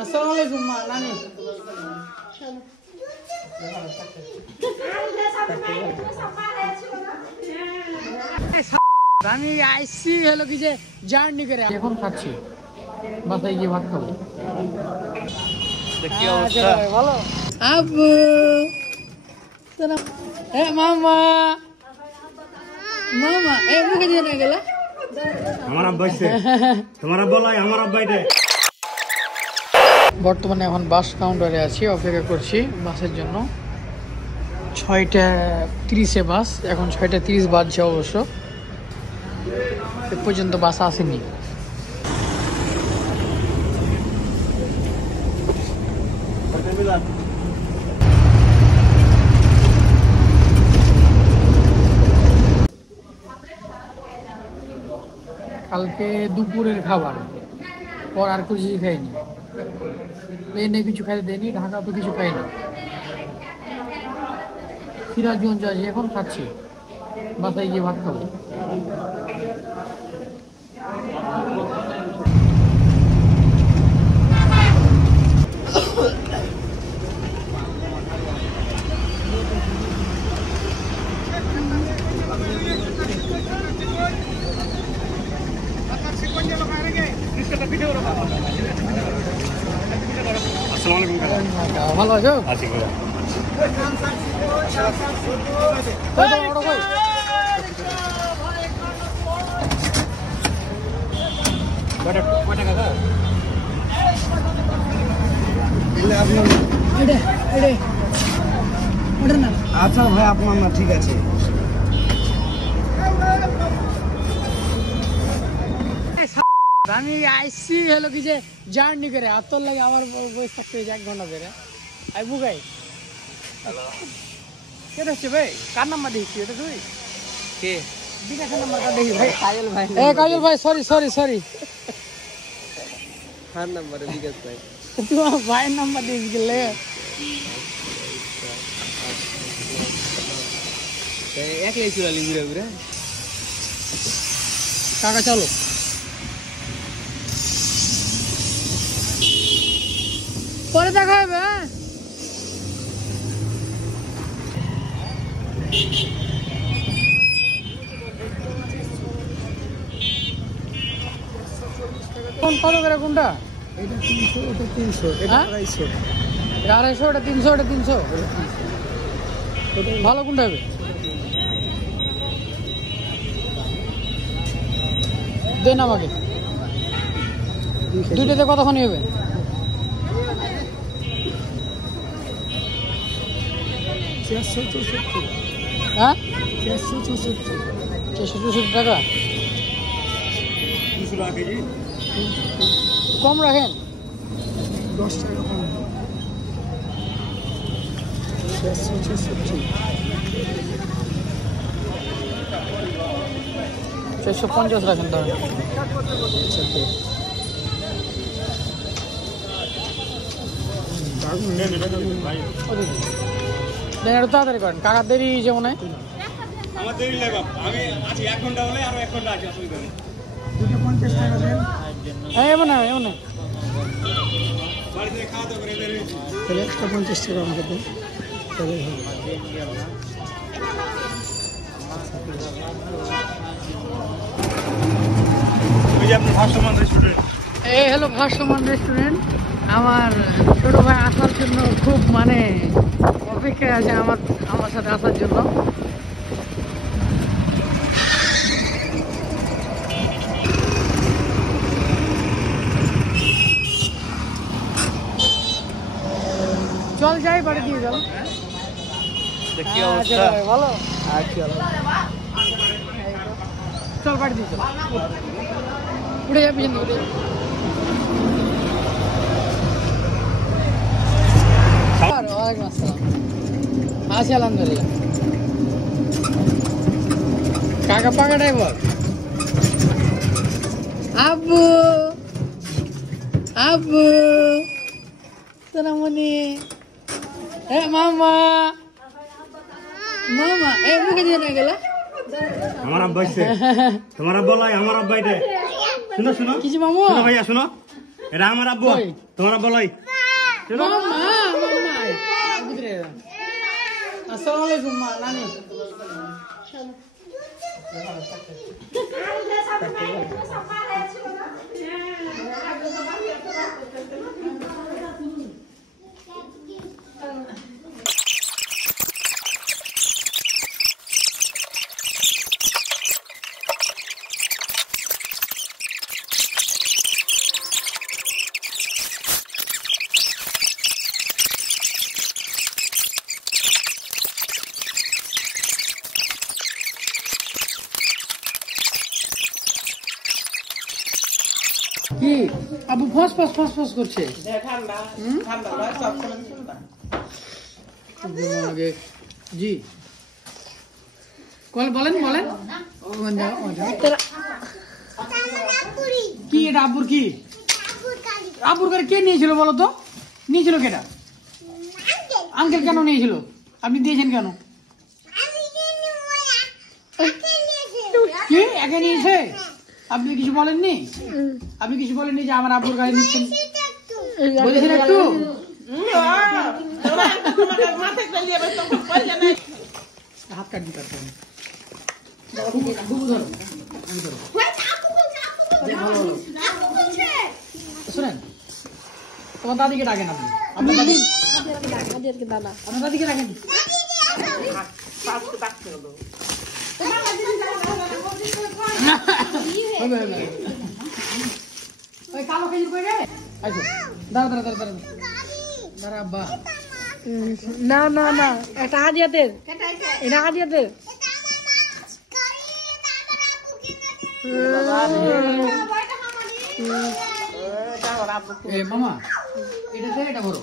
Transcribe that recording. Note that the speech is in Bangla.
আসসালামু আলাইকুম মা নানি আমি আইসি হলো কি যে জার্নি করে এখন খাচ্ছি বাসায় গিয়ে ভাত খাবো দেখি অবস্থা ভালো আব্বু এ মামা মামা এ মুখে দিয়ে না গেলা আমার আব্বা আইছে তোমার আব্বা লাই আমার আব্বা এটা বর্তমানে এখন বাস কাউন্টারে আছি অপেক্ষা করছি বাসের জন্য 6:30 বাস এখন 6:30 বাজছে অবশ্য এ পর্যন্ত বাস আসেনি কালকে দুপুরের খাবার পর আর কিছু খাইনি প্লেনে কিছু খাইতে দেয়নি ঢাকা তো কিছু খাইনি সিরাজগঞ্জ আছি এখন খাচ্ছি বাসায় গিয়ে ভাত খাবো ভালো আছো আচ্ছা ভাই আপনার না ঠিক আছে আমি আইসি হলো কি যে জার্নি করে আর তোর লাগে আমার বয়স থাকতে 1 ঘন্টা ধরে আই বুগাই হ্যালো কে দেখছে ভাই কার নাম্বার দেখছি এটা তুই কে বিকাশের নাম্বারটা দেখি ভাই কাজল ভাই কাজল ভাই সরি কার নাম্বারে বিকাশ ভাই তোমার ভাইয়ের নাম্বার দিয়ে গেলে একলাই চুরালি ঘুরে ঘুরে কাকা চলো পরে দেখা হবে হ্যাঁ কোন কত করে কোনটা এটা 300 ওটা 300 এটা 250 এটা 250 ওটা 300 ওটা 300 ভালো কোনটা হবে দেন আমাকে দুইটাতে কতক্ষণ হবে হ্যাঁ 464 টাকা 200 টাকা কেজি কম রাখেন 10 টাকা কম 450 রাখেন তাহলে তাড়াতাড়ি করেন কাকা দেরি যেমন আমার দেরি লাগে আমি আছি 1 ঘন্টা হলে আর 1 ঘন্টা আছে অসুবিধা নেই 250 টাকা দেন হ্যাঁ এমন না বাড়িতে খাওয়া দাওয়া করে দেরি তাহলে এক্সট্রা 50 টাকা আমাকে দেন তবে ওই যে আপনার ভাসমান রেস্টুরেন্ট এই হলো ভাসমান রেস্টুরেন্ট আমার ছোট ভাই আসার জন্য খুব মানে অপেক্ষায় আছে আমার সাথে আসার জন্য চল যাই বাড়ি দিয়ে চল দেখি অবস্থা ভালো আচ্ছা চল বাড়ি দিয়ে চল উড়ে যাবি ওয়ালাইকুম আসসালাম আছি আলহামদুলিল্লাহ কাকা পাকা ড্রাইভার আব্বু সোনামণি এ মামা এ মুখে দিয়ে না গেলা আমার আব্বা আইছে তোমার আব্বা লাই আমার আব্বা এটা শুনো কিছু মামু ভাইয়া শুনো এটা আমার আব্বু কই? তোমার আব্বু লই মামা মামা ভিতরে আসসালামু আলাইকুম মা নানি কি আবু ফস ফস ফস ফস করছে আগে জি কল বলেন বলেন কি এটা আব্বুর কি আব্বুর করে কে নিয়েছিল বলো তো নিয়েছিল কেটা আঙ্কেল কেন নিয়েছিল আপনি দিয়েছেন কেন কি একে নিয়েছে আপনি কিছু বলেননি আপনি কিছু বলেননি যে আমার আব্বুর গাড়ি নিচ্ছেন বলেছেন একটু হাত কাটবি কাটতে শুনেন তোমার দাদিকে ডাকেন আপনি আপনার দাদি আপনার দাদিকে ডাকেন ওই কালো খেজুর কই রে আইছো দাঁড়া দাঁড়া দাঁড়া দাঁড়া দাঁড়া আব্বা না না না এটা হাজিয়াতের এটা হাজিয়াতের এ মামা এটা বড়